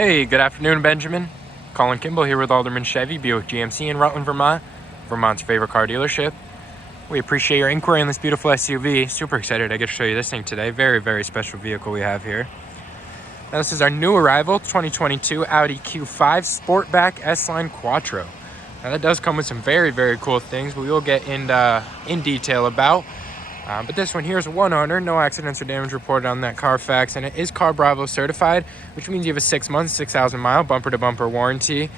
Hey, good afternoon, Benjamin. Colin Kimball here with Alderman Chevy, Buick GMC in Rutland, Vermont, Vermont's favorite car dealership. We appreciate your inquiry on this beautiful SUV. Super excited I get to show you this thing today. Very, very special vehicle we have here. Now, this is our new arrival, 2022 Audi Q5 Sportback S-Line Quattro. Now, that does come with some very, very cool things we will get in detail about. But this one here is one owner, no accidents or damage reported on that Carfax, and it is Car Bravo certified, which means you have a 6 month, 6,000 mile bumper-to-bumper warranty.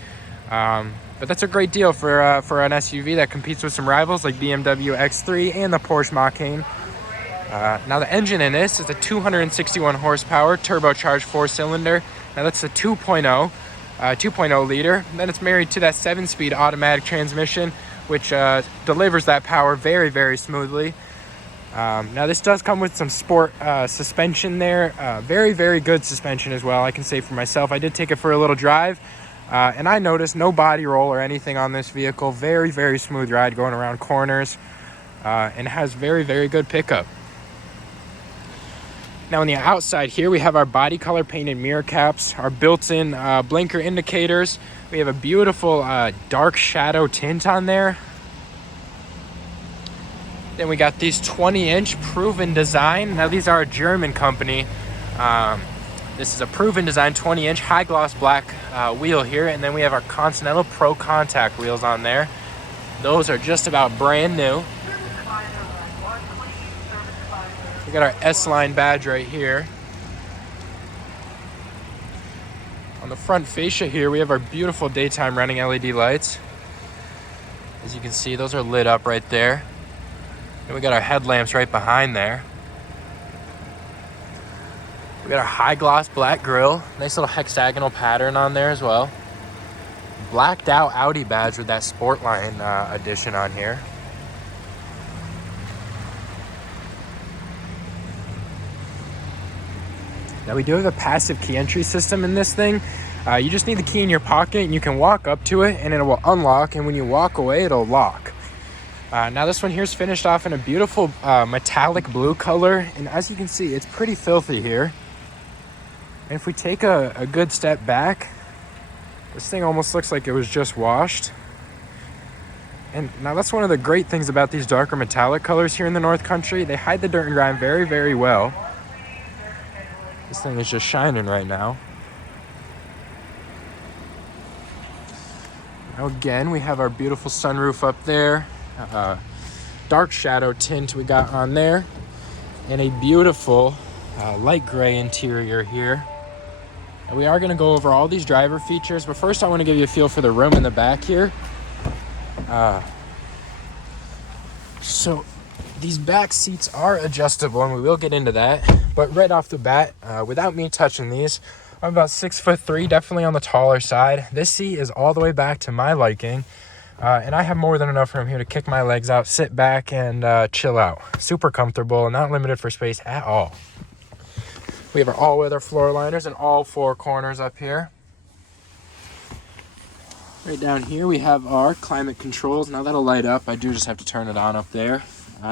But that's a great deal for an SUV that competes with some rivals like BMW X3 and the Porsche Macan. Now the engine in this is a 261 horsepower turbocharged 4-cylinder. Now that's the 2.0 liter. And then it's married to that 7-speed automatic transmission, which delivers that power very, very smoothly. Now this does come with some sport suspension there. Very, very good suspension as well, I can say for myself. I did take it for a little drive, and I noticed no body roll or anything on this vehicle. Very, very smooth ride going around corners, and has very, very good pickup. Now on the outside here, we have our body color painted mirror caps, our built-in blinker indicators. We have a beautiful dark shadow tint on there. Then we got these 20-inch proven design. Now these are a German company. This is a proven design 20-inch high gloss black wheel here. And then we have our Continental Pro Contact wheels on there. Those are just about brand new. We got our S-Line badge right here. On the front fascia here, we have our beautiful daytime running LED lights. As you can see, those are lit up right there. And we got our headlamps right behind there. We got our high gloss black grille. Nice little hexagonal pattern on there as well. Blacked out Audi badge with that Sportline edition on here. Now we do have a passive key entry system in this thing. You just need the key in your pocket and you can walk up to it and it will unlock, and when you walk away it'll lock. Now this one here is finished off in a beautiful metallic blue color, and as you can see, it's pretty filthy here. And if we take a good step back, this thing almost looks like it was just washed. And now that's one of the great things about these darker metallic colors here in the North Country. They hide the dirt and grime very, very well. This thing is just shining right now. Now again, we have our beautiful sunroof up there. Dark shadow tint we got on there, and a beautiful light gray interior here. And we are going to go over all these driver features, but first I want to give you a feel for the room in the back here. So these back seats are adjustable, and we will get into that, but right off the bat, without me touching these, I'm about 6'3", definitely on the taller side. This seat is all the way back to my liking. And I have more than enough room here to kick my legs out, sit back, and chill out. Super comfortable and not limited for space at all. We have our all-weather floor liners in all four corners up here. Right down here we have our climate controls. Now that'll light up. I do just have to turn it on up there.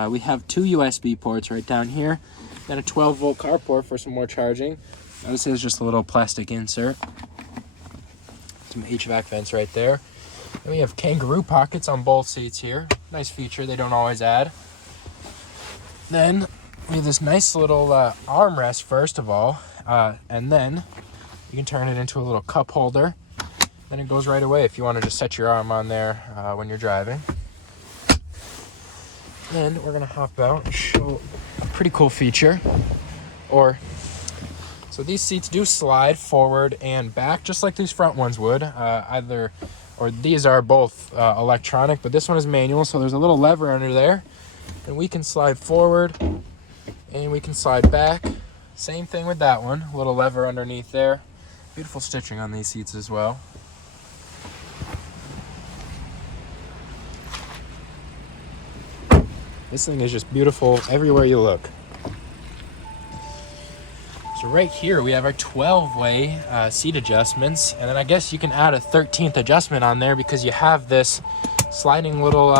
We have two USB ports right down here. Then a 12-volt car port for some more charging. Now this is just a little plastic insert. Some HVAC vents right there. And we have kangaroo pockets on both seats here. Nice feature they don't always add. Then we have this nice little armrest first of all. And then you can turn it into a little cup holder. Then it goes right away if you want to just set your arm on there when you're driving. Then we're going to hop out and show a pretty cool feature. So these seats do slide forward and back just like these front ones would. These are both electronic, but this one is manual, so there's a little lever under there. And we can slide forward and we can slide back. Same thing with that one, a little lever underneath there. Beautiful stitching on these seats as well. This thing is just beautiful everywhere you look. So right here we have our 12-way seat adjustments, and then I guess you can add a 13th adjustment on there because you have this sliding little,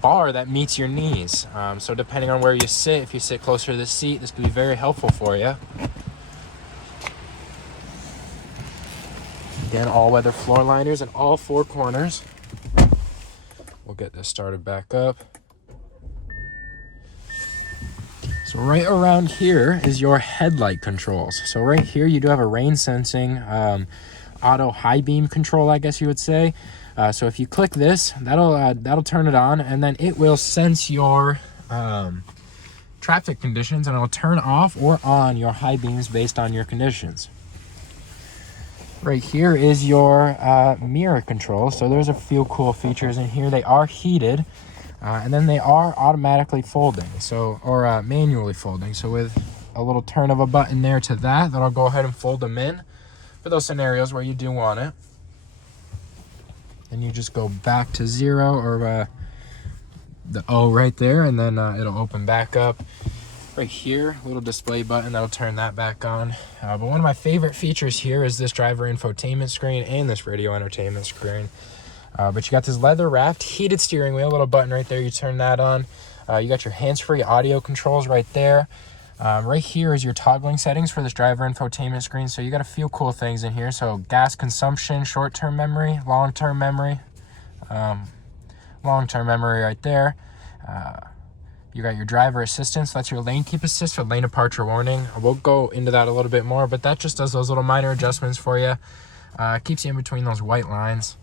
bar that meets your knees. So depending on where you sit, if you sit closer to the seat, this could be very helpful for you. Again, all-weather floor liners in all four corners. We'll get this started back up. So right around here is your headlight controls. So right here you do have a rain sensing auto high beam control, I guess you would say. So if you click this, that'll turn it on, and then it will sense your traffic conditions, and it'll turn off or on your high beams based on your conditions. Right here is your mirror control. So there's a few cool features in here. They are heated, and then they are automatically folding, or manually folding. So with a little turn of a button there to that'll go ahead and fold them in for those scenarios where you do want it. And you just go back to 0 or the O right there, and then it'll open back up. Right here, little display button that'll turn that back on. But one of my favorite features here is this driver infotainment screen and this radio entertainment screen. But you got this leather wrapped heated steering wheel, little button right there, you turn that on. You got your hands-free audio controls right there. Right here is your toggling settings for this driver infotainment screen. So you got a few cool things in here. So gas consumption, short-term memory, long-term memory. Long-term memory right there. You got your driver assistance. That's your lane keep assist for lane departure warning. I will go into that a little bit more, but that just does those little minor adjustments for you. Keeps you in between those white lines.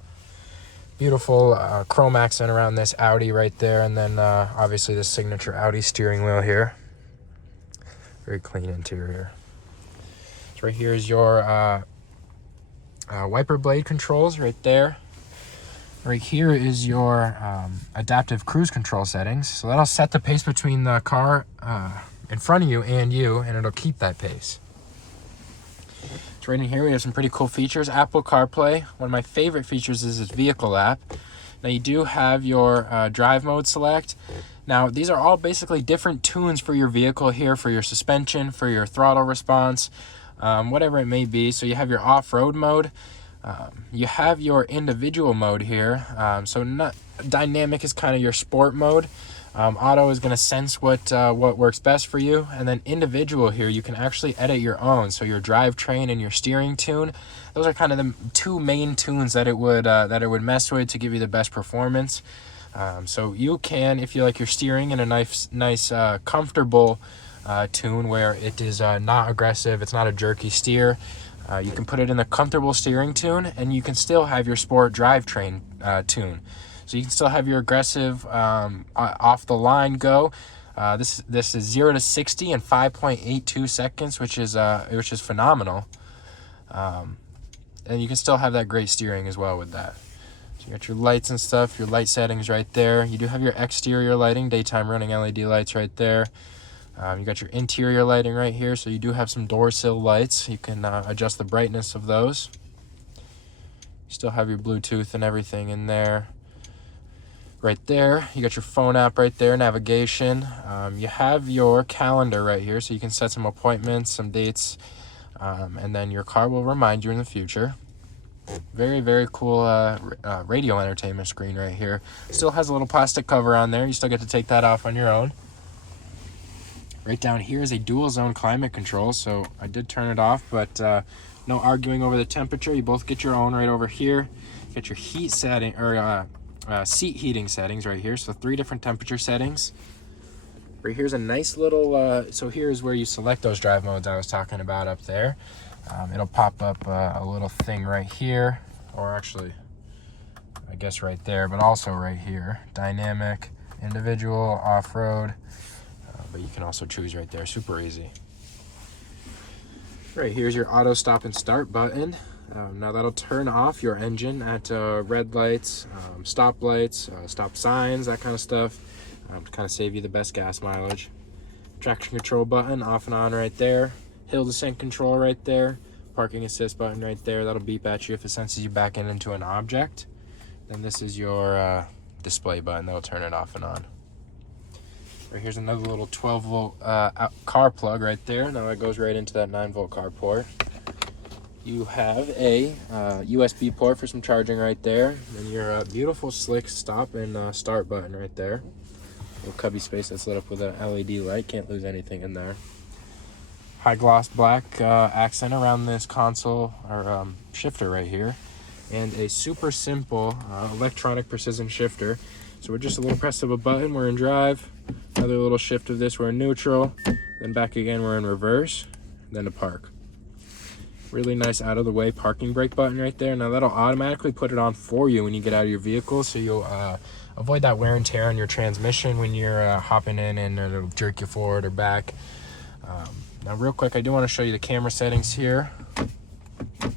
Beautiful chrome accent around this Audi right there. And then obviously the signature Audi steering wheel here. Very clean interior. So right here is your wiper blade controls right there. Right here is your adaptive cruise control settings. So that'll set the pace between the car in front of you, and it'll keep that pace. So right in here we have some pretty cool features. Apple CarPlay. One of my favorite features is this vehicle app. Now you do have your drive mode select. Now these are all basically different tunes for your vehicle here, for your suspension, for your throttle response, whatever it may be. So you have your off-road mode. You have your individual mode here. So not dynamic is kind of your sport mode. Auto is going to sense what works best for you, and then individual here you can actually edit your own. So your drivetrain and your steering tune, those are kind of the two main tunes that it would mess with to give you the best performance. So you can, if you like your steering in a nice comfortable tune where it is not aggressive, it's not a jerky steer. You can put it in the comfortable steering tune, and you can still have your sport drivetrain tune. So you can still have your aggressive off the line go. This is 0 to 60 in 5.82 seconds, which is phenomenal. And you can still have that great steering as well with that. So you got your lights and stuff, your light settings right there. You do have your exterior lighting, daytime running LED lights right there. You got your interior lighting right here, so you do have some door sill lights. You can adjust the brightness of those. You still have your Bluetooth and everything in there. Right there, you got your phone app right there, navigation. You have your calendar right here, so you can set some appointments, some dates, and then your car will remind you in the future. Very, very cool radio entertainment screen right here. Still has a little plastic cover on there. You still get to take that off on your own. Right down here is a dual zone climate control, so I did turn it off, but no arguing over the temperature. You both get your own right over here. You get your heat setting, or seat heating settings right here, so 3 different temperature settings. Right here's a nice little, so here's where you select those drive modes I was talking about up there. It'll pop up a little thing right here, or actually, I guess right there, but also right here. Dynamic, individual, off-road. But you can also choose right there, super easy. Right, here's your auto stop and start button. Now that'll turn off your engine at red lights, stop lights, stop signs, that kind of stuff, to kind of save you the best gas mileage. Traction control button, off and on right there. Hill descent control right there. Parking assist button right there. That'll beep at you if it senses you backing into an object. Then this is your display button that'll turn it off and on. Right, here's another little 12-volt car plug right there. Now it goes right into that 9-volt car port. You have a USB port for some charging right there. And your beautiful slick stop and start button right there. Little cubby space that's lit up with an LED light. Can't lose anything in there. high gloss black accent around this console or shifter right here, and a super simple electronic precision shifter. So we're just a little press of a button, we're in drive, another little shift of this, we're in neutral, then back again, we're in reverse, then to park. Really nice out of the way parking brake button right there. Now that'll automatically put it on for you when you get out of your vehicle, so you'll avoid that wear and tear on your transmission when you're hopping in, and it'll jerk you forward or back. Now real quick, I do want to show you the camera settings here. Now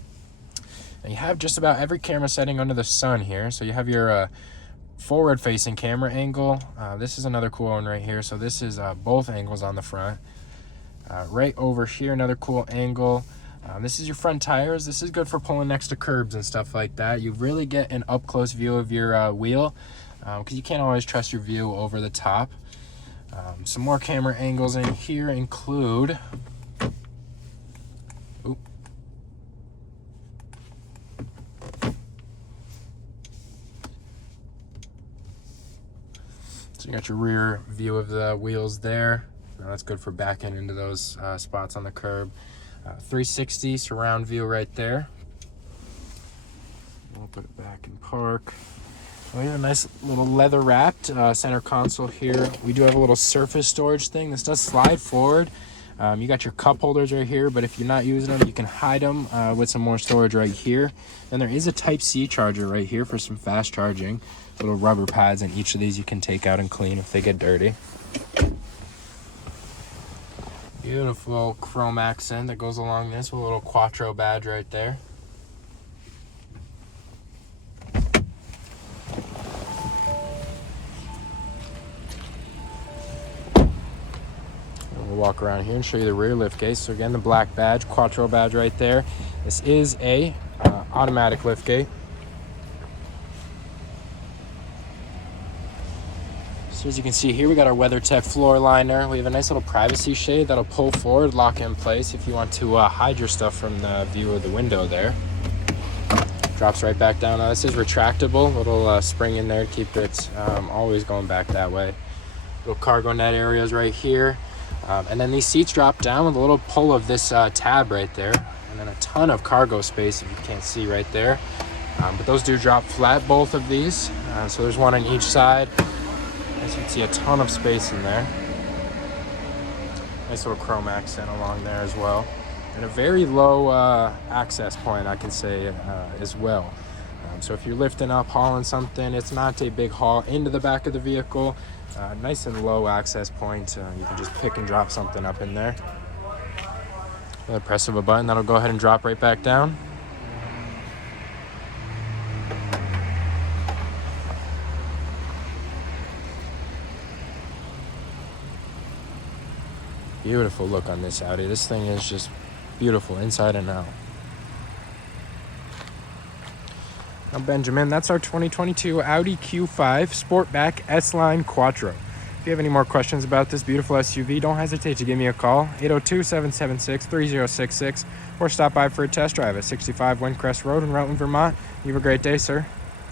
you have just about every camera setting under the sun here. So you have your forward facing camera angle. This is another cool one right here. So this is both angles on the front. Right over here, another cool angle. This is your front tires. This is good for pulling next to curbs and stuff like that. You really get an up close view of your wheel, because you can't always trust your view over the top. Some more camera angles in here include, so you got your rear view of the wheels there. Now that's good for backing into those spots on the curb. 360 surround view right there. We'll put it back in park. We have a nice little leather wrapped center console here. We do have a little surface storage thing. This does slide forward. You got your cup holders right here, but if you're not using them, you can hide them with some more storage right here. And there is a Type-C charger right here for some fast charging. Little rubber pads in each of these you can take out and clean if they get dirty. Beautiful chrome accent that goes along this with a little Quattro badge right there. We'll walk around here and show you the rear lift gate. So again, the black badge, Quattro badge right there. This is a automatic lift gate. So as you can see here, we got our WeatherTech floor liner. We have a nice little privacy shade that'll pull forward, lock in place if you want to hide your stuff from the view of the window there. Drops right back down. Now this is retractable, little spring in there to keep it always going back that way. Little cargo net areas right here. And then these seats drop down with a little pull of this tab right there. And then a ton of cargo space if you can't see right there. But those do drop flat, both of these. So there's one on each side. As you can see, a ton of space in there. Nice little chrome accent along there as well. And a very low access point, I can say, as well. So if you're lifting up, hauling something, it's not a big haul into the back of the vehicle. Nice and low access point. You can just pick and drop something up in there. Another press of a button, that'll go ahead and drop right back down. Beautiful look on this Audi. This thing is just beautiful inside and out. Now Benjamin, that's our 2022 Audi Q5 Sportback S-Line Quattro. If you have any more questions about this beautiful SUV, don't hesitate to give me a call, 802-776-3066, or stop by for a test drive at 65 Windcrest Road in Rutland, Vermont. You have a great day, sir.